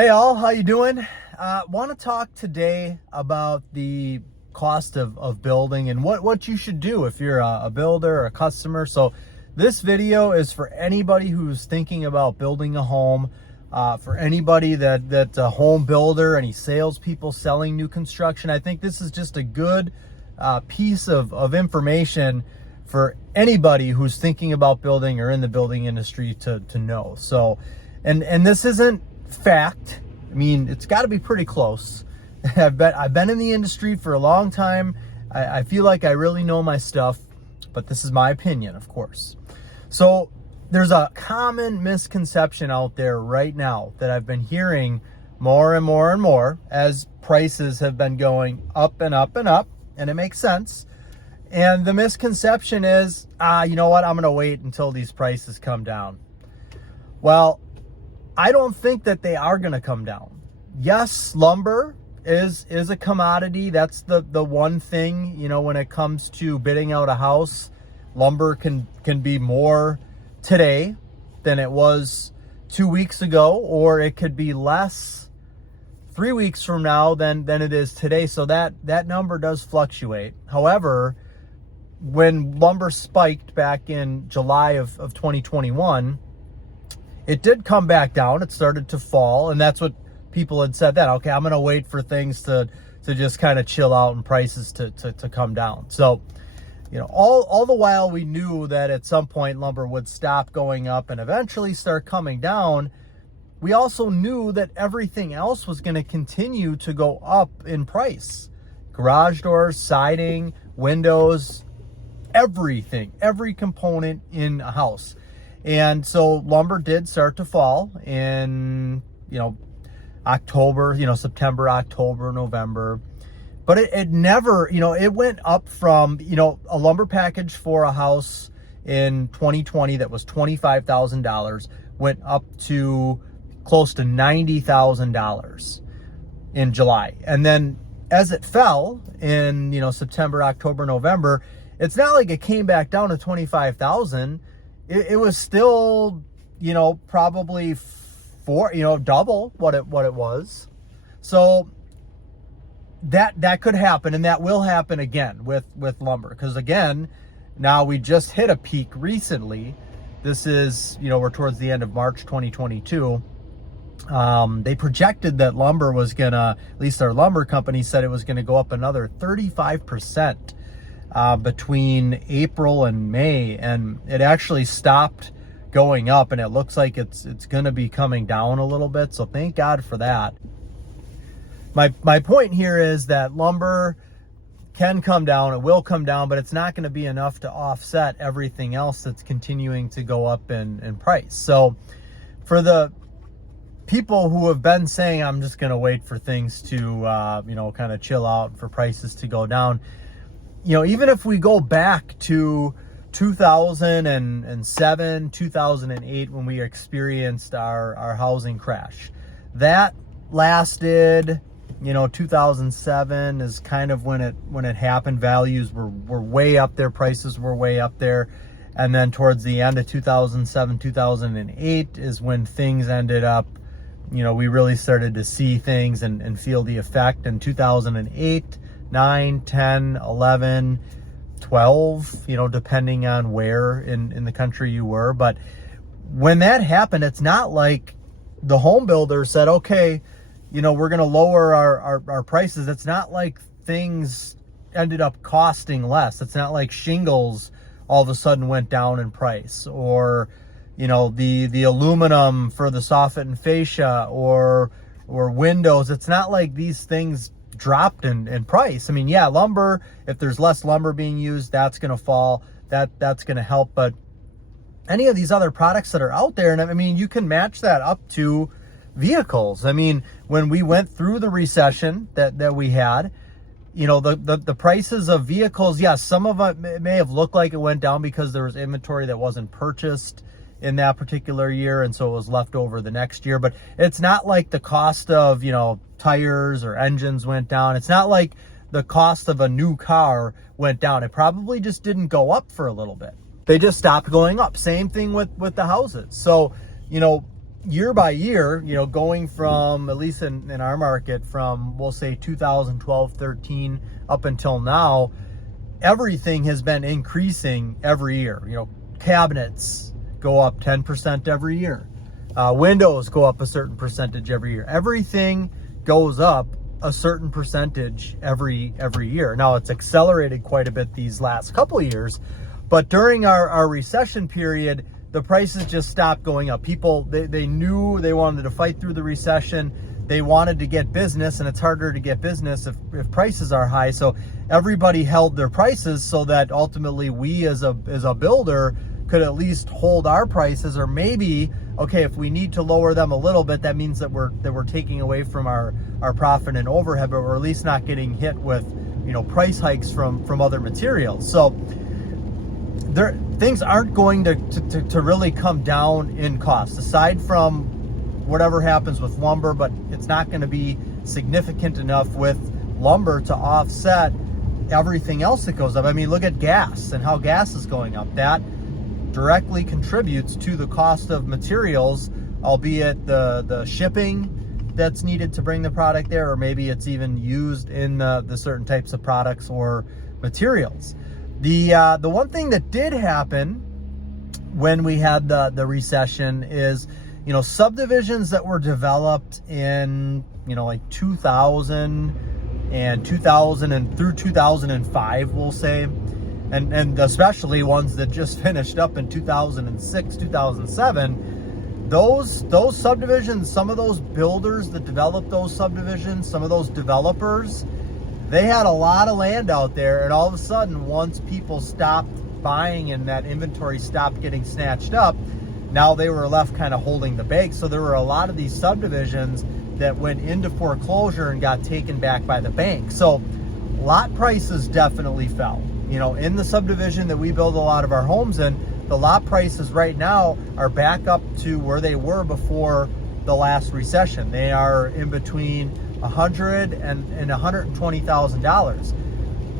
Hey all, how you doing? Want to talk today about the cost of building and what you should do if you're a builder or a customer. So this video is for anybody who's thinking about building a home, for anybody that's a home builder, any salespeople selling new construction. I think this is just a good piece of information for anybody who's thinking about building or in the building industry to know. So, and this isn't fact. I mean, it's got to be pretty close. I've been in the industry for a long time. I feel like I really know my stuff, but this is my opinion, of course. So there's a common misconception out there right now that I've been hearing more and more and more as prices have been going up and up and up, and it makes sense. And the misconception is, you know what, I'm going to wait until these prices come down. Well, I don't think that they are going to come down. Yes, lumber is a commodity. That's the one thing, you know, when it comes to bidding out a house, lumber can be more today than it was 2 weeks ago, or it could be less 3 weeks from now than it is today. So that number does fluctuate. However, when lumber spiked back in July of 2021, it did come back down. It started to fall, and that's what people had said then. Okay, I'm going to wait for things to just kind of chill out and prices to come down. So, you know, all the while we knew that at some point lumber would stop going up and eventually start coming down. We also knew that everything else was going to continue to go up in price. Garage doors, siding, windows, everything, every component in a house. And so lumber did start to fall in, October, September, October, November. But it never, it went up from, a lumber package for a house in 2020 that was $25,000 went up to close to $90,000 in July. And then as it fell in, September, October, November, it's not like it came back down to 25,000. It was still, probably double what it was. So that could happen, and that will happen again with lumber. Because again, now we just hit a peak recently. This is, we're towards the end of March 2022. They projected that lumber was gonna, at least our lumber company said it was gonna go up another 35%. Between April and May, and it actually stopped going up, and it looks like it's going to be coming down a little bit. So thank God for that. My point here is that lumber can come down, it will come down, but it's not going to be enough to offset everything else that's continuing to go up in price. So for the people who have been saying, I'm just going to wait for things to kind of chill out, for prices to go down, even if we go back to 2007, 2008, when we experienced our housing crash, that lasted, 2007 is kind of when it happened. Values were way up there, prices were way up there. And then towards the end of 2007, 2008 is when things ended up, we really started to see things and feel the effect. In 2008, 9, 10, 11, 12, depending on where in the country you were. But when that happened, it's not like the home builder said, okay, we're going to lower our prices. It's not like things ended up costing less. It's not like shingles all of a sudden went down in price, or, the aluminum for the soffit and fascia, or windows. It's not like these things dropped in price. I mean, yeah, lumber, if there's less lumber being used, that's going to fall. That's going to help. But any of these other products that are out there, and I mean, you can match that up to vehicles. I mean, when we went through the recession that we had, the prices of vehicles, yes, some of it may have looked like it went down because there was inventory that wasn't purchased in that particular year, and so it was left over the next year. But it's not like the cost of, tires or engines went down. It's not like the cost of a new car went down. It probably just didn't go up for a little bit. They just stopped going up. Same thing with the houses. So, year by year, you know, going from, at least in our market, from, we'll say 2012, 13 up until now, everything has been increasing every year. You know, cabinets go up 10% every year. Windows go up a certain percentage every year. Everything goes up a certain percentage every year. Now, it's accelerated quite a bit these last couple of years, but during our recession period, the prices just stopped going up. People, they knew they wanted to fight through the recession. They wanted to get business, and it's harder to get business if prices are high. So everybody held their prices so that ultimately we as a builder could at least hold our prices, or maybe, okay, if we need to lower them a little bit, that means that we're taking away from our profit and overhead, but we're at least not getting hit with, you know, price hikes from other materials. So things aren't going to really come down in cost, aside from whatever happens with lumber, but it's not going to be significant enough with lumber to offset everything else that goes up. I mean, look at gas and how gas is going up. That directly contributes to the cost of materials, albeit the shipping that's needed to bring the product there, or maybe it's even used in the certain types of products or materials. The one thing that did happen when we had the recession is, you know, subdivisions that were developed in, you know, like 2000 and through 2005, we'll say, and especially ones that just finished up in 2006, 2007, those subdivisions, some of those builders that developed those subdivisions, some of those developers, they had a lot of land out there, and all of a sudden, once people stopped buying and that inventory stopped getting snatched up, now they were left kind of holding the bag. So there were a lot of these subdivisions that went into foreclosure and got taken back by the bank. So lot prices definitely fell. You know, in the subdivision that we build a lot of our homes in, the lot prices right now are back up to where they were before the last recession. They are in between $100,000 and $120,000.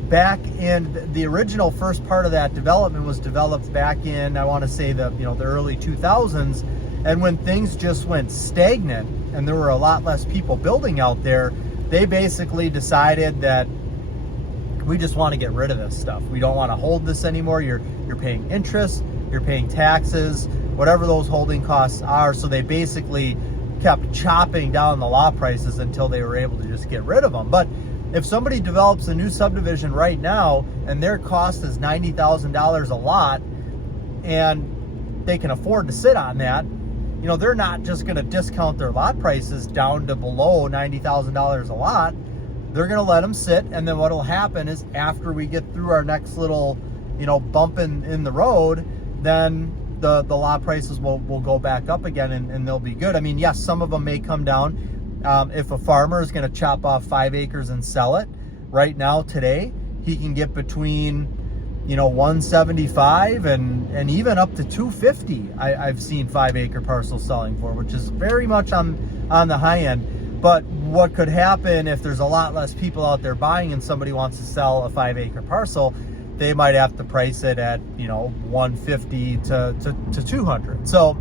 Back in the original first part of that development was developed back in, I want to say, the early 2000s, and when things just went stagnant and there were a lot less people building out there, they basically decided that we just want to get rid of this stuff. We don't want to hold this anymore. You're paying interest, you're paying taxes, whatever those holding costs are. So they basically kept chopping down the lot prices until they were able to just get rid of them. But if somebody develops a new subdivision right now and their cost is $90,000 a lot, and they can afford to sit on that, you know, they're not just going to discount their lot prices down to below $90,000 a lot. They're going to let them sit, and then what will happen is, after we get through our next little, you know, bump in the road, then the lot prices will go back up again, and they'll be good. I mean, yes, some of them may come down. If a farmer is going to chop off 5 acres and sell it right now today, he can get between, you know, 175 and even up to 250. I've seen 5-acre parcels selling for, which is very much on the high end. But what could happen if there's a lot less people out there buying and somebody wants to sell a 5-acre parcel, they might have to price it at, you know, 150 to 200. So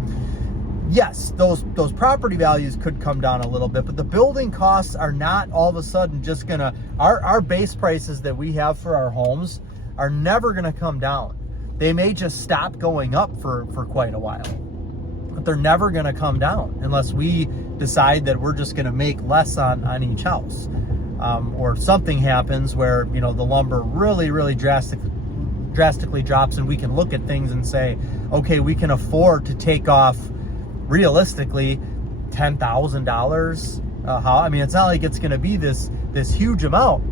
yes, those property values could come down a little bit, but the building costs are not all of a sudden just gonna, our base prices that we have for our homes are never gonna come down. They may just stop going up for quite a while, but they're never gonna come down unless we decide that we're just gonna make less on each house. Or something happens where, you know, the lumber really drastically drops, and we can look at things and say, okay, we can afford to take off realistically $10,000. I mean, it's not like it's going to be this huge amount.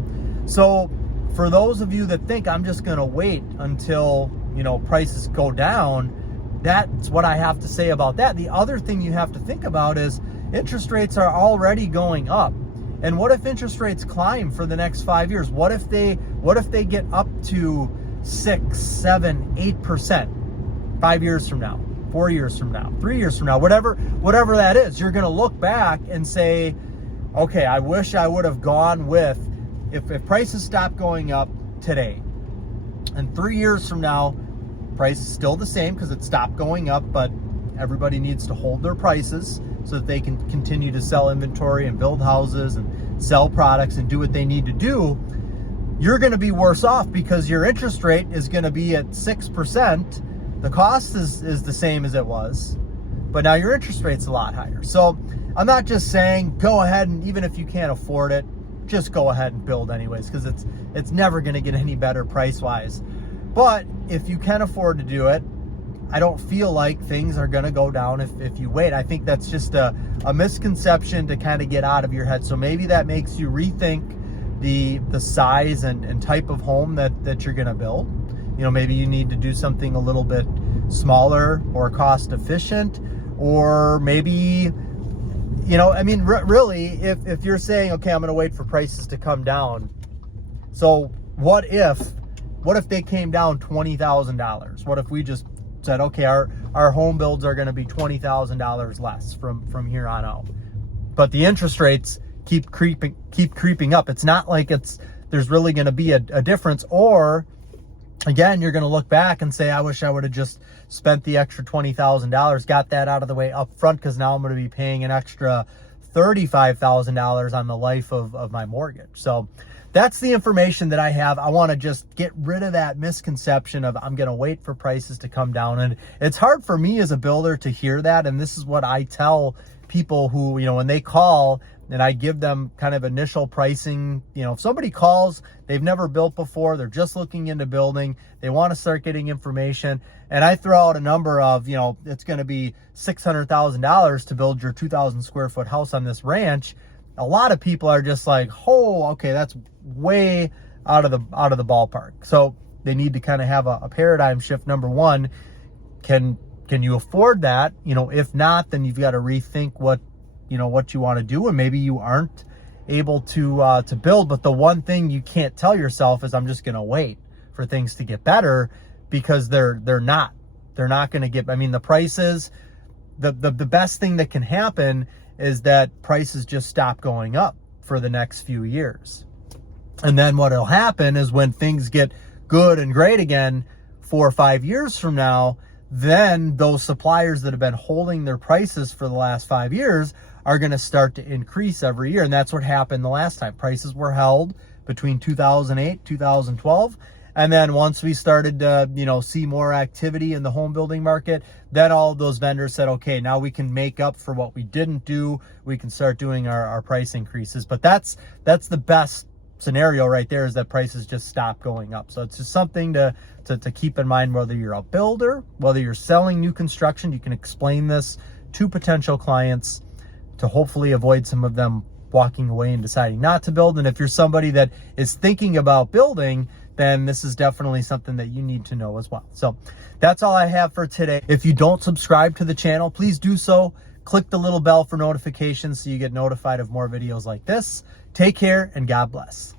So for those of you that think I'm just going to wait until, you know, prices go down, that's what I have to say about that. The other thing you have to think about is interest rates are already going up. And what if interest rates climb for the next 5 years? What if they get up to 6, 7, 8% 5 years from now, 4 years from now, 3 years from now, whatever that is? You're going to look back and say, okay, I wish I would have gone with, if prices stop going up today, and 3 years from now, price is still the same because it stopped going up, but everybody needs to hold their prices so that they can continue to sell inventory and build houses and sell products and do what they need to do, you're going to be worse off because your interest rate is going to be at 6%. The cost is the same as it was, but now your interest rate's a lot higher. So I'm not just saying go ahead and even if you can't afford it, just go ahead and build anyways, because it's never going to get any better price-wise. But if you can afford to do it, I don't feel like things are going to go down if you wait. I think that's just a misconception to kind of get out of your head. So maybe that makes you rethink the size and type of home that you're going to build. You know, maybe you need to do something a little bit smaller or cost efficient, or maybe, you know, I mean, really, if you're saying, okay, I'm going to wait for prices to come down. So what if they came down $20,000? What if we just said, okay, our home builds are going to be $20,000 less from here on out, but the interest rates keep creeping up? It's not like there's really going to be a difference. Or again, you're going to look back and say, I wish I would have just spent the extra $20,000, got that out of the way up front, because now I'm going to be paying an extra $35,000 on the life of my mortgage. So that's the information that I have. I want to just get rid of that misconception of I'm going to wait for prices to come down. And it's hard for me as a builder to hear that. And this is what I tell people who, you know, when they call and I give them kind of initial pricing. You know, if somebody calls, they've never built before, they're just looking into building, they want to start getting information, and I throw out a number of, you know, it's going to be $600,000 to build your 2,000 square foot house on this ranch. A lot of people are just like, oh, okay, that's way out of the ballpark. So they need to kind of have a paradigm shift. Number one, can you afford that? You know, if not, then you've got to rethink what you want to do, and maybe you aren't able to build. But the one thing you can't tell yourself is I'm just going to wait for things to get better, because they're not going to get. I mean, the prices, the best thing that can happen is that prices just stop going up for the next few years. And then what'll happen is when things get good and great again 4 or 5 years from now, then those suppliers that have been holding their prices for the last 5 years are going to start to increase every year. And that's what happened the last time. Prices were held between 2008, 2012. And then once we started to, you know, see more activity in the home building market, then all of those vendors said, okay, now we can make up for what we didn't do. We can start doing our price increases. But that's the best scenario right there, is that prices just stop going up. So it's just something to keep in mind, whether you're a builder, whether you're selling new construction. You can explain this to potential clients to hopefully avoid some of them walking away and deciding not to build. And if you're somebody that is thinking about building, then this is definitely something that you need to know as well. So that's all I have for today. If you don't subscribe to the channel, please do so. Click the little bell for notifications so you get notified of more videos like this. Take care and God bless.